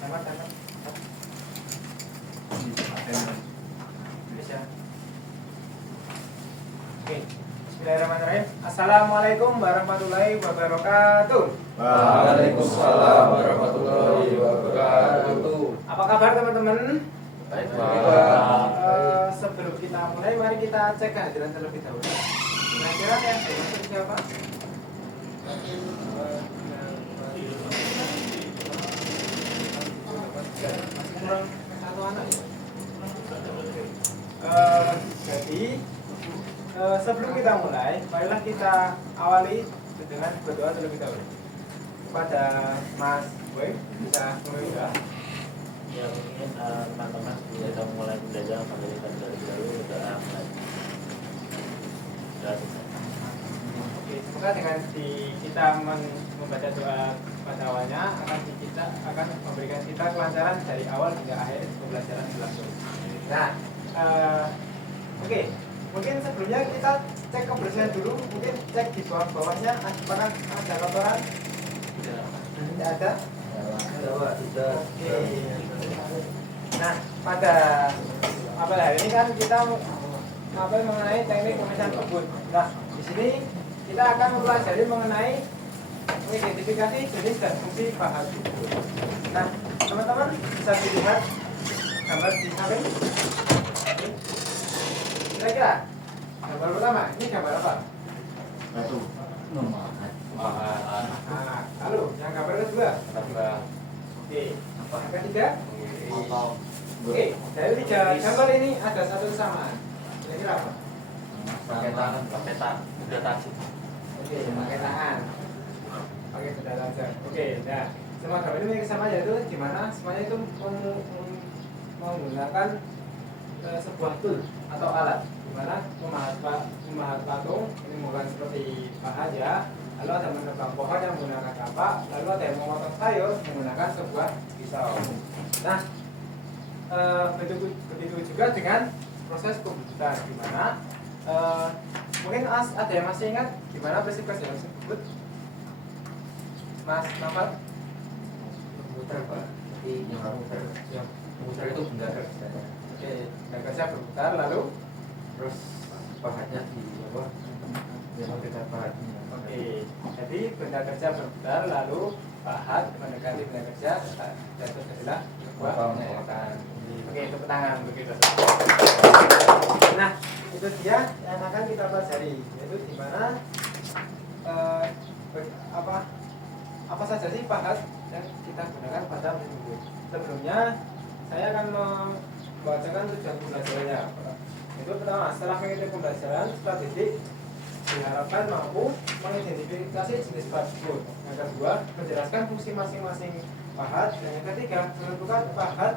Tamat. Bisa. Oke. Bismillahirrahmanirrahim. Assalamualaikum warahmatullahi wabarakatuh. Waalaikumsalam warahmatullahi wabarakatuh. Apa kabar teman-teman? Baik. Sebelum kita mulai, mari kita cek kehadiran terlebih dahulu. Kira-kira yang dimaksud siapa? Kurang satu anak ya? Jadi sebelum kita mulai, marilah kita awali dengan berdoa terlebih dahulu. Kepada Mas Boy, bisa mulai ya? Ya mungkin teman-teman kita mulai belajar pendidikan dari dulu sudah mulai. Sudah selesai. Oke, semoga dengan kita membaca doa pada awalnya akan memberikan kita kelancaran dari awal hingga akhir pembelajaran berlangsung. Nah, oke, mungkin sebelumnya kita cek kebersihan dulu, mungkin cek di bawahnya apakah ada kotoran? Tidak ada. Oke. Nah, pada hari ini kan kita mengenai teknik pemeriksaan kebun. Nah, di sini kita akan mempelajari mengenai mengidentifikasi jenis dan fungsi bahan. Nah, teman-teman bisa dilihat gambar di samping. Kira-kira gambar pertama, ini gambar apa? Batu. Nah, lalu yang gambar kedua? Oke, yang ketiga? Oke, dari tiga gambar ini ada satu kesamaan. Kira-kira apa? Pakai tangan, udah tajam. Oke, pakai tangan. Pakai benda tajam. Oke, nah, semua gambar ini memiliki kesamaan, yaitu di mana semuanya itu menggunakan sebuah tool atau alat, di mana memahat patung ini bukan seperti paha ya. Lalu ada menebang pohon yang menggunakan kapak, lalu ada yang memotong sayur menggunakan sebuah pisau. Nah, begitu juga dengan proses pembusukan, di mana mungkin ada yang masih ingat gimana prinsip kerja yang disebut, Mas Nafal? Berputar Pak. Jadi yang berputar itu benda kerja. Oke, benda kerja berputar, lalu Terus pahatnya di apa? Yang kita pahatnya. oke, jadi benda kerja berputar, lalu pahat mendekati benda kerja, jatuh adalah sebuah penyayakan. Oke, tepuk tangan begitu. Nah, itu dia yang akan kita pelajari, yaitu di mana apa saja sih pahat yang kita gunakan pada minggu. Sebelumnya saya akan membacakan tujuan pembelajarannya. Itu pertama, setelah mengikuti pembelajaran statistik diharapkan mampu mengidentifikasi jenis tersebut. Yang kedua, menjelaskan fungsi masing-masing pahat. Dan yang ketiga, menentukan pahat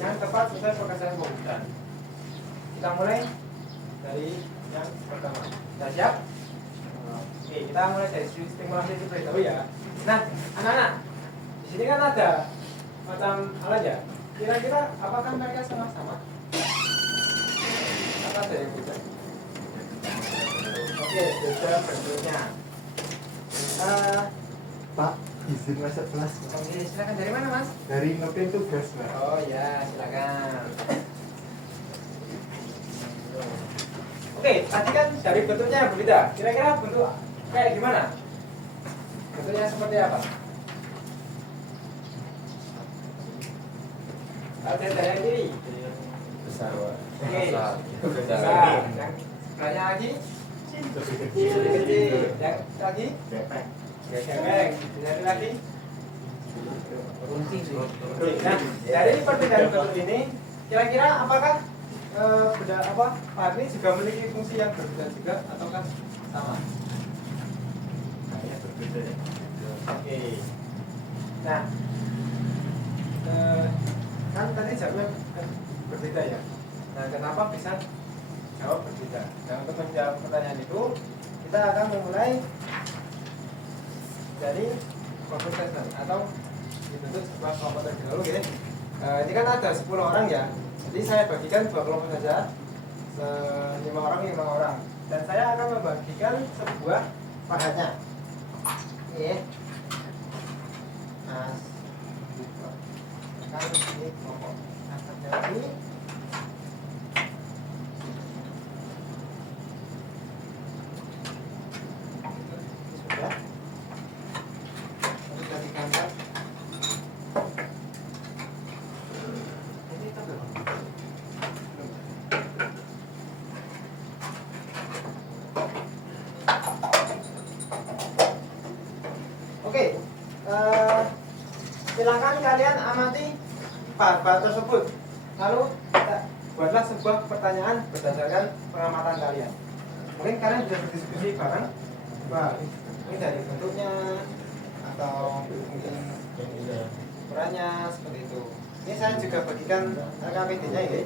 yang tepat sesuai pekerjaan pembusukan. Kita mulai dari yang pertama. Sudah siap? Oke, kita mulai dari stimulasi seperti itu ya. Nah, anak-anak, di sini kan ada macam alat ya. Kira-kira apakah mereka sama-sama? Apa ada yang beda? Oke, beda bentuknya. Pak, izin masuk kelas. Oke, silakan. Dari mana, Mas? Dari ngeprint tugas, Pak. Oh ya, silakan. Oke, tadi kan dari bentuknya yang berbeda. Kira-kira bentuk kayak gimana? Bentuknya seperti apa? Kalau dari yang kiri. Besar Pak. Oke. Besar. Besar. Yang sebelahnya lagi. Kecil. Yang lagi. Gepeng. Gepeng. Yang lagi. Runting sih. Nah, dari perbedaan bentuk ini, kira-kira apakah benda pahat ini juga memiliki fungsi yang berbeda juga ataukah sama? Kayaknya berbeda ya. Oke. Nah, kan tadi jawabnya berbeda ya. Nah, kenapa bisa jawab berbeda? Nah, untuk menjawab pertanyaan itu, kita akan memulai dari kelompok assessment atau dibentuk sebuah kelompok terlebih dahulu ya. Ini kan ada 10 orang ya. Jadi saya bagikan 2 kelompok saja, 5 orang. Dan saya akan membagikan sebuah pahatnya. Ini. Nah, menggunakan ini kelompok asalnya ini. Sudah. Lalu kita digambar. Ini kita belum. Oke, silakan kalian amati bahan-bahan tersebut. Lalu buatlah sebuah pertanyaan berdasarkan pengamatan kalian. Mungkin kalian bisa berdiskusi bareng. Wah, ini dari bentuknya atau mungkin ukurannya seperti itu. Ini saya juga bagikan RKPD-nya ini.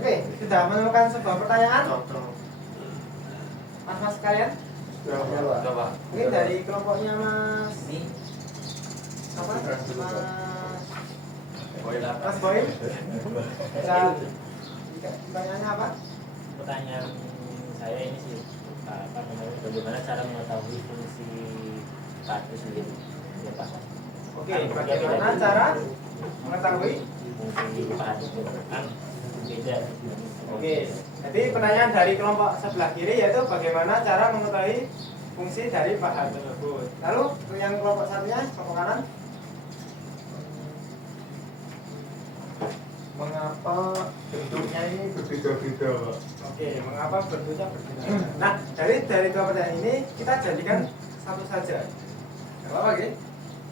Oke, sudah menemukan sebuah pertanyaan? Mas-mas sekalian? Coba. Mungkin dari kelompoknya Mas apa? Mas Boy? Bisa pertanyaannya apa? Pertanyaan saya ini sih apa namanya, bagaimana cara mengetahui fungsi kartu sendiri ya Pak? Oke, bagaimana cara mengetahui? Fungsi pahat itu kan beda. Oke, jadi pertanyaan dari kelompok sebelah kiri yaitu bagaimana cara mengetahui fungsi dari pahat tersebut. Lalu yang kelompok satunya, kelompok kanan? Mengapa bentuknya ini berbeda-beda, Pak? Oke, mengapa bentuknya berbeda? Nah, dari dua pertanyaan ini kita jadikan satu saja. Gak apa-apa, gitu.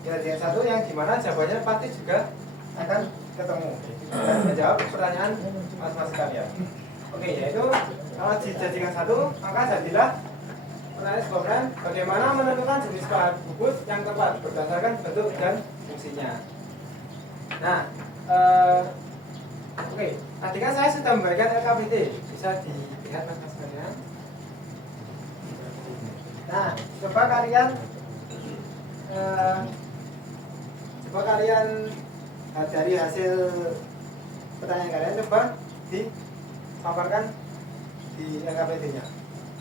Kita jadikan satu yang dimana jawabannya pasti juga akan ketemu dan menjawab pertanyaan mas-mas sekalian. Oke, yaitu kalau dijadikan satu, maka jadilah pertanyaan sebenarnya bagaimana menentukan jenis bahan bubut yang tepat berdasarkan bentuk dan fungsinya. Nah, oke, tadi kan saya sudah memberikan RKPD, bisa dilihat mas-mas sekalian. Nah, coba kalian dari hasil pertanyaan kalian coba dipaparkan di RKPD-nya.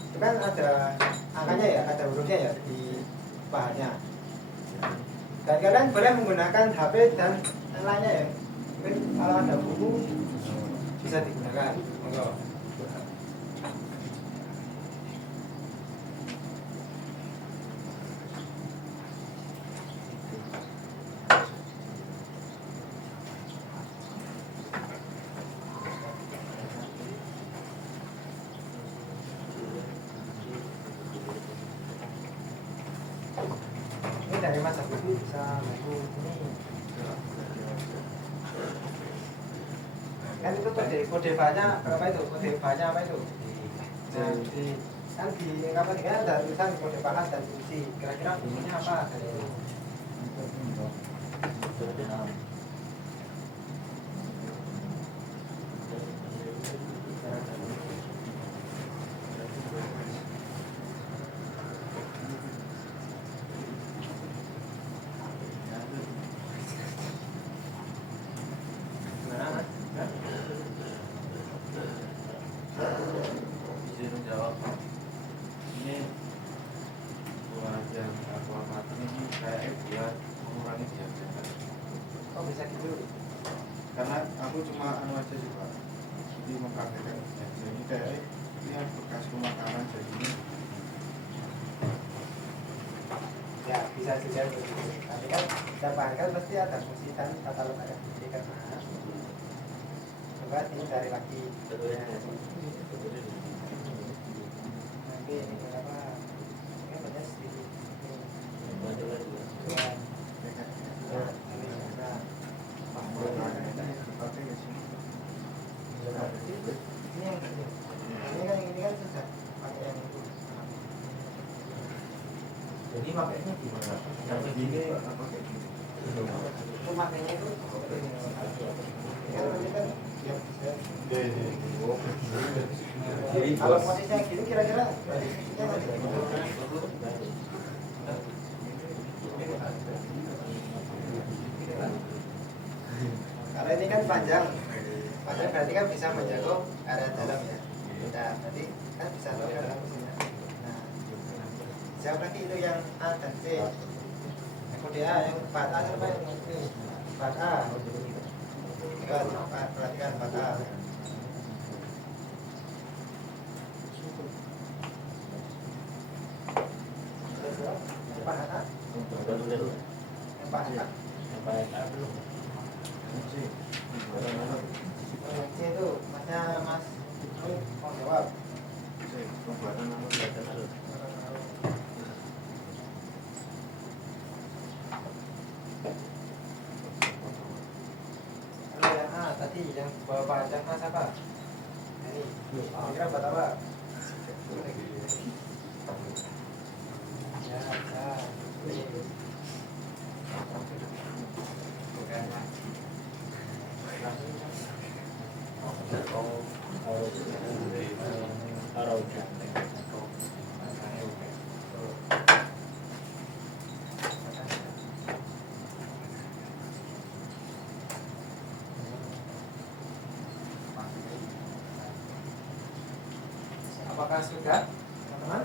Itu kan ada angkanya ya, ada hurufnya ya di bahannya. Dan kalian boleh menggunakan HP dan yang lainnya ya. Mungkin kalau ada buku bisa digunakan. Monggo. Ini dari masa buku bisa buku ini. Kan itu kode bahannya berapa itu? Kode bahannya apa itu? Nah, kan di apa nih kan ada tulisan kode bahan dan fungsi. Kira-kira fungsinya apa dari itu? Gimana, Mas? Izin menjawab. Ini buat yang aku amati ini kayak buat mengurangi biaya. Oh bisa gitu. Karena aku cuma anu aja sih Pak, jadi mempraktekkan biasa. Ini kayak ini yang bekas pemakaran jadi ini. Ya bisa juga begitu. Tapi kan setiap bahan kan pasti ada fungsi dan tata letak yang jadi karena coba ini cari lagi. Nanti ini berapa? Ini banyak sedikit. Ya. Nah, ini ada. Ini yang ini kan sudah pakai yang itu. Jadi makanya gimana? Yang begini apa kayak gini? Itu makanya itu. Ini kan kalau posisinya gini kira-kira posisinya nanti gimana? Kalau ini kan panjang, panjang berarti kan bisa menjangkau area dalam ya. Nah, berarti kan bisa tahu ke dalam sini. Nah, jawab lagi itu yang A dan C. Kode A yang part A apa yang ini? Part A. Perhatikan part A. Part A. Yang part A. Yang C itu masnya Mas mau jawab. Kalau yang A tadi yang bawa panjang A siapa? Ini. Kira buat apa? Ya, apakah sudah, teman-teman?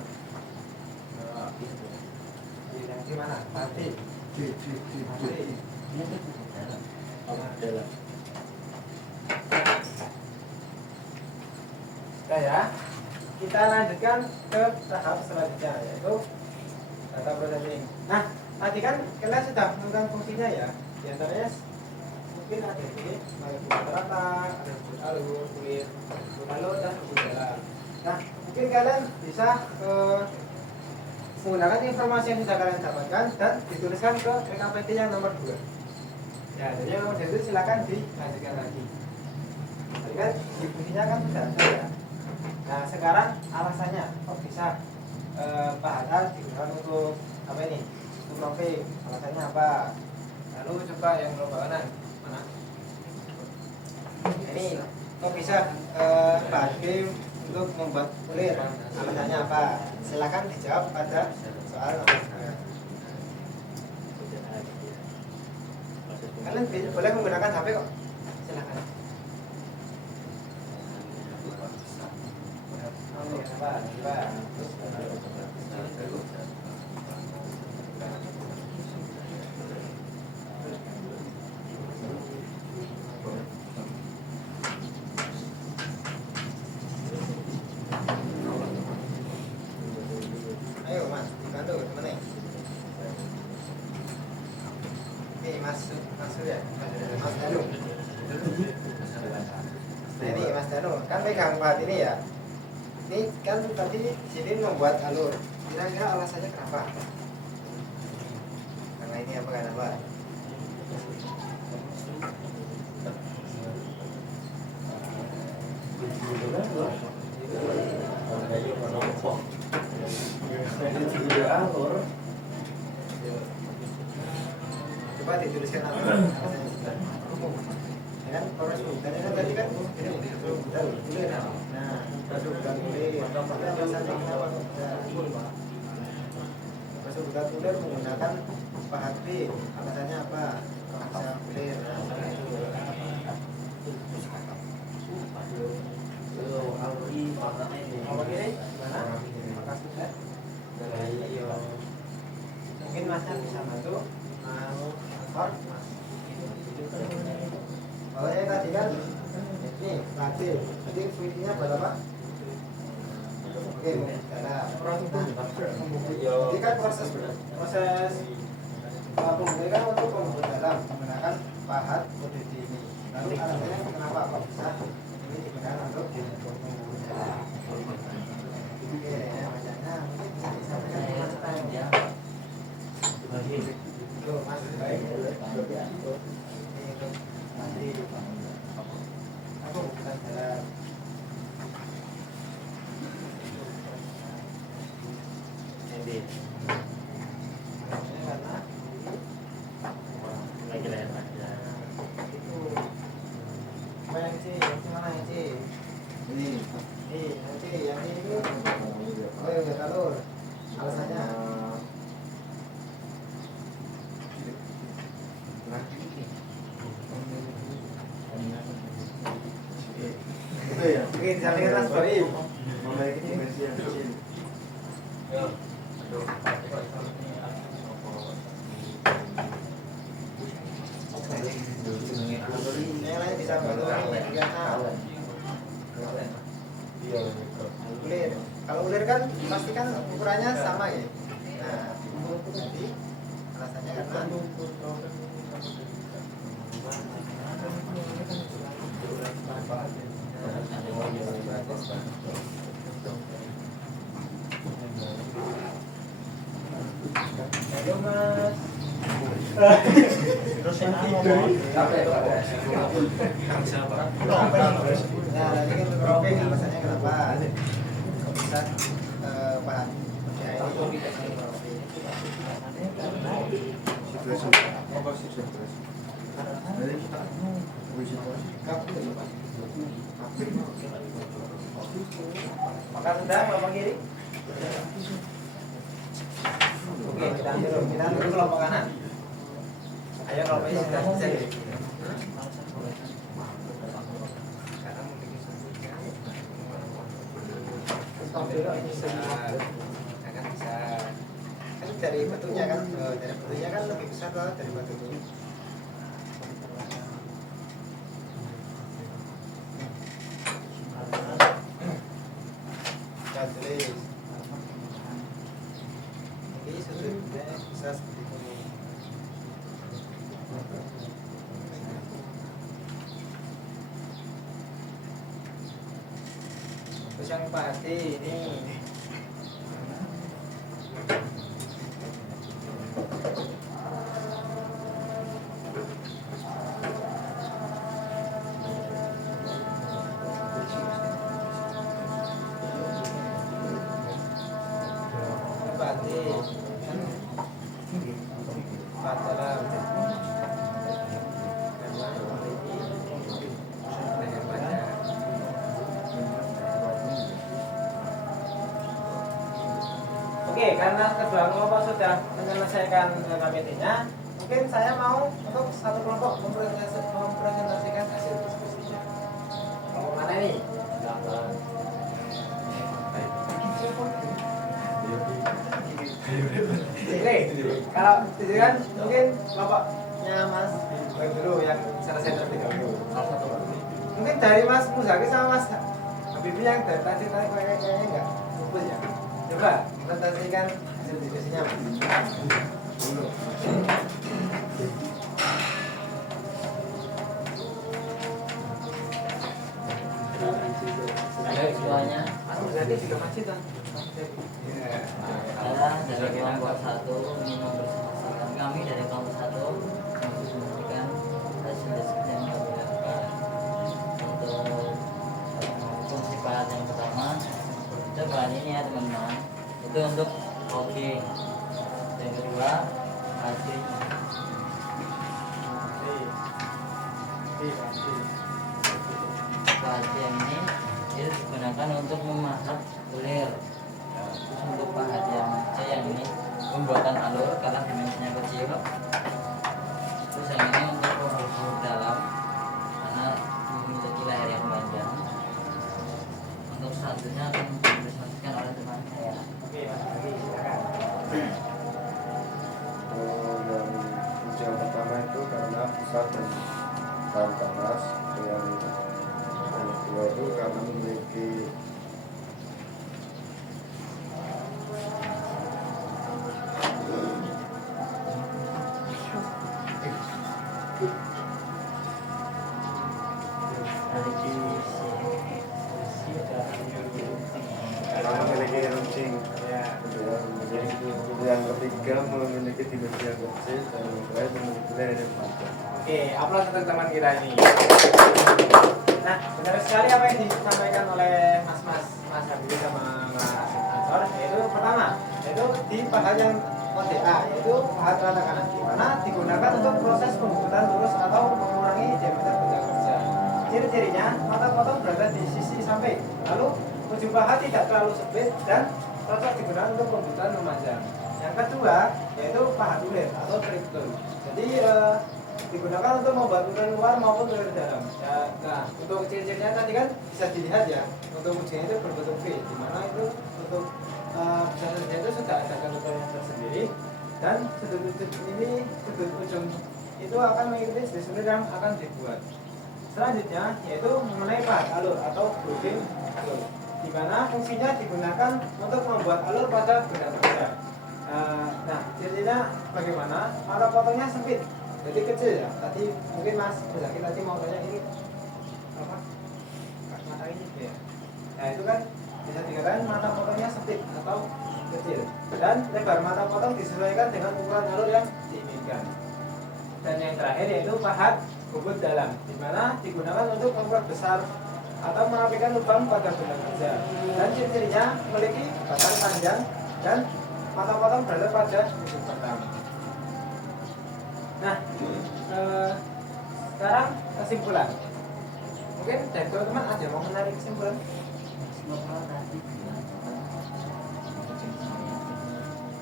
Yang di mana? Mati. Sudah ya. Kita lanjutkan ke tahap selanjutnya, yaitu data processing. Nah, tadi kan kalian sudah menemukan fungsinya ya. Di antaranya mungkin ada ini, ada rata, ada hubungan alur, kulit, alur dan hubungan jalan. Nah, mungkin kalian bisa menggunakan informasi yang sudah kalian dapatkan dan dituliskan ke RKPT yang nomor 2. Ya, jadi yang nomor 2 itu silakan dilanjutkan lagi. Tadi kan di fungsinya kan sudah ada ya. Nah, sekarang alasannya kok bisa Pak Hatta digunakan untuk apa ini? Untuk profil, alasannya apa? Lalu coba yang lomba kanan mana? Ini kok bisa Pak Hakim untuk membuat kulit, alasannya apa? Silakan dijawab pada soal nomor 2. Kalian boleh menggunakan HP kok. Silakan. Ayo Mas, dibantu temennya. Ini Mas Surya, Mas Danu. Nah ini Mas Danu, kan pegang part ini ya. Ini kan tadi sini membuat alur. Kira-kira alasannya kenapa? Karena ini apa kan apa? Coba dituliskan apa? Kan korespondennya kan tadi kan ini nah bukan boleh alasannya kenapa bukan boleh menggunakan pahat B, alasannya apa? Bisa clear mau begini gimana? Makasih ya. Mungkin Masnya bisa bantu mau record Mas. Soalnya tadi kan ini tadi fungsinya buat apa? Oke, jadi kan proses pemberikan untuk pembuat dalam menggunakan pahat ODD ini. Lalu alasannya kenapa kok bisa ini digunakan untuk pembuat dalam? Oke, macamnya mungkin bisa disampaikan ke Mas Tan ya. Loh, Mas baik. Nanti aku bukan dalam Jadi karena lagi lain aja. itu apa yang C, yang mana yang C? Ini Yang C, yang ini oh yang gak alur alasannya disampaikan Mas Boy. Memiliki dimensi yang kecil. Yang lain bisa bantu dengan A. Ulir. Kalau ulir kan pastikan ukurannya sama ya. Nah, jadi alasannya karena halo Mas. Terus yang ngomong Nah, nanti kan dropping alasannya kenapa? Kok bisa bahan percaya itu Makan sudah kelompok kiri? Oke, kita ambil kelompok kanan. Ayo kelompok ini sudah bisa deh. Akan bisa kan dari batunya kan, dari batunya kan lebih besar lah dari batu itu. Tulis. Jadi sudutnya bisa seperti ini. Terus yang pasti ini Oke, karena kedua kelompok sudah menyelesaikan KBT-nya, mungkin saya mau untuk satu kelompok mempresentasikan hasil diskusinya. Kelompok mana ini? Oke, kalau itu kan mungkin kelompoknya Mas Boy dulu yang selesai terlebih dahulu. Mungkin dari Mas Muzaki sama Mas Habibie yang dari tadi kayaknya enggak fokus ya. Coba presentasikan hasil diskusinya dulu. ada semuanya. Mas Muzaki juga masih kan? Saya dari kelompok 1 ingin mempresentasikan kami dari kelompok 1 mempresentasikan hasil diskusi yang kami lakukan untuk fungsi part yang pertama. Coba ini ya teman-teman, itu untuk logging. Yang kedua hasil yang ini itu digunakan untuk memahat ulir. Terus untuk pahat yang C yang ini pembuatan alur karena dimensinya kecil. Terus yang ini untuk pemburu dalam karena memiliki leher yang panjang. Untuk selanjutnya akan dipresentasikan oleh teman saya. Oke, Mas Boy, silakan. Yang pertama itu karena pusat dan tahan panas. Yang kedua itu karena memiliki runcing. Yang ketiga memiliki dimensi yang kecil dan yang terakhir memiliki leher yang panjang. Oke, aplaus untuk teman kita ini. Nah, benar sekali apa yang disampaikan oleh Mas Habibie sama Mas Ansor, yaitu pertama, yaitu di pahat yang ODA, yaitu pahat rata kanan, di mana digunakan untuk proses pembuatan lurus atau mengurangi diameter bentang kerja. Ciri-cirinya, mata potong berada di sisi samping, lalu ujung pahat tidak terlalu sempit dan cocok digunakan untuk pembuatan memanjang. Yang kedua, yaitu pahat ulir atau triptol. Jadi digunakan untuk membuat ular luar maupun ular dalam. Ya, nah, untuk ciri-cirinya tadi kan bisa dilihat ya. Untuk ujungnya itu berbentuk V, di mana itu untuk bentuknya itu sudah ada garis tersendiri, dan sudut ujung itu akan mengikuti jenis ular yang akan dibuat. Selanjutnya yaitu mengenai pahat alur atau grooving alur, di mana fungsinya digunakan untuk membuat alur pada benda kerja. Nah, cirinya bagaimana? Mata potongnya sempit, jadi kecil ya. Tadi mungkin Mas Muzaki tadi mau tanya ini apa? Mata ini ya. Nah, itu kan bisa dikatakan mata potongnya sempit atau kecil, dan lebar mata potong disesuaikan dengan ukuran alur yang diinginkan. Dan yang terakhir yaitu pahat bobot dalam, di mana digunakan untuk memperbesar atau merapikan lubang pada benda kerja. Dan ciri-cirinya memiliki batang panjang dan mata potong berada pada ujung pertama. Nah, sekarang kesimpulan. Mungkin dari teman-teman ada yang mau menarik kesimpulan?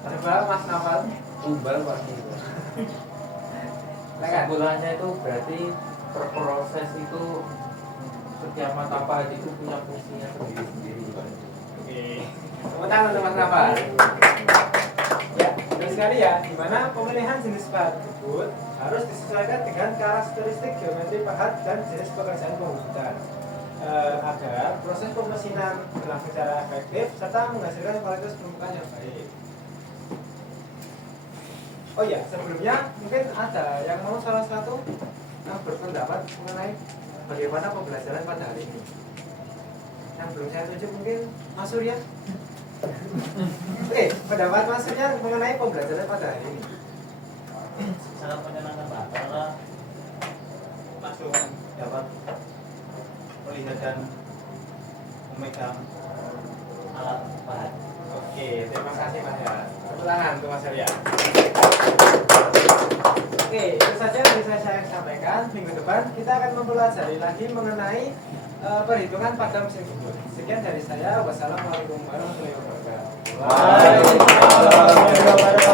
Coba Mas Nafal. Tumbal pasti itu. Kesimpulannya itu berarti per proses itu setiap mata pahat itu punya fungsinya sendiri-sendiri. Oke. Tepuk tangan untuk Mas Nafal. Ya, benar sekali ya, di mana pemilihan jenis pahat tersebut harus disesuaikan dengan karakteristik geometri pahat dan jenis pekerjaan pembuatan, agar proses pemesinan berlangsung secara efektif serta menghasilkan kualitas permukaan yang baik. Oh ya, sebelumnya mungkin ada yang mau salah satu yang berpendapat mengenai bagaimana pembelajaran pada hari ini. Yang belum saya tunjuk mungkin Mas Surya. Oke, pendapat Mas Surya mengenai pembelajaran pada hari ini. Sangat menyenangkan Pak, karena Langsung dapat melihat dan memegang alat pahat. Oke, terima kasih Mas ya. Tepuk tangan untuk Mas Surya. Oke, itu saja yang bisa saya sampaikan. Minggu depan kita akan mempelajari lagi mengenai perhitungan pada mesin kebut. Sekian dari saya. Wassalamualaikum warahmatullahi wabarakatuh. Waalaikumsalam warahmatullahi wabarakatuh.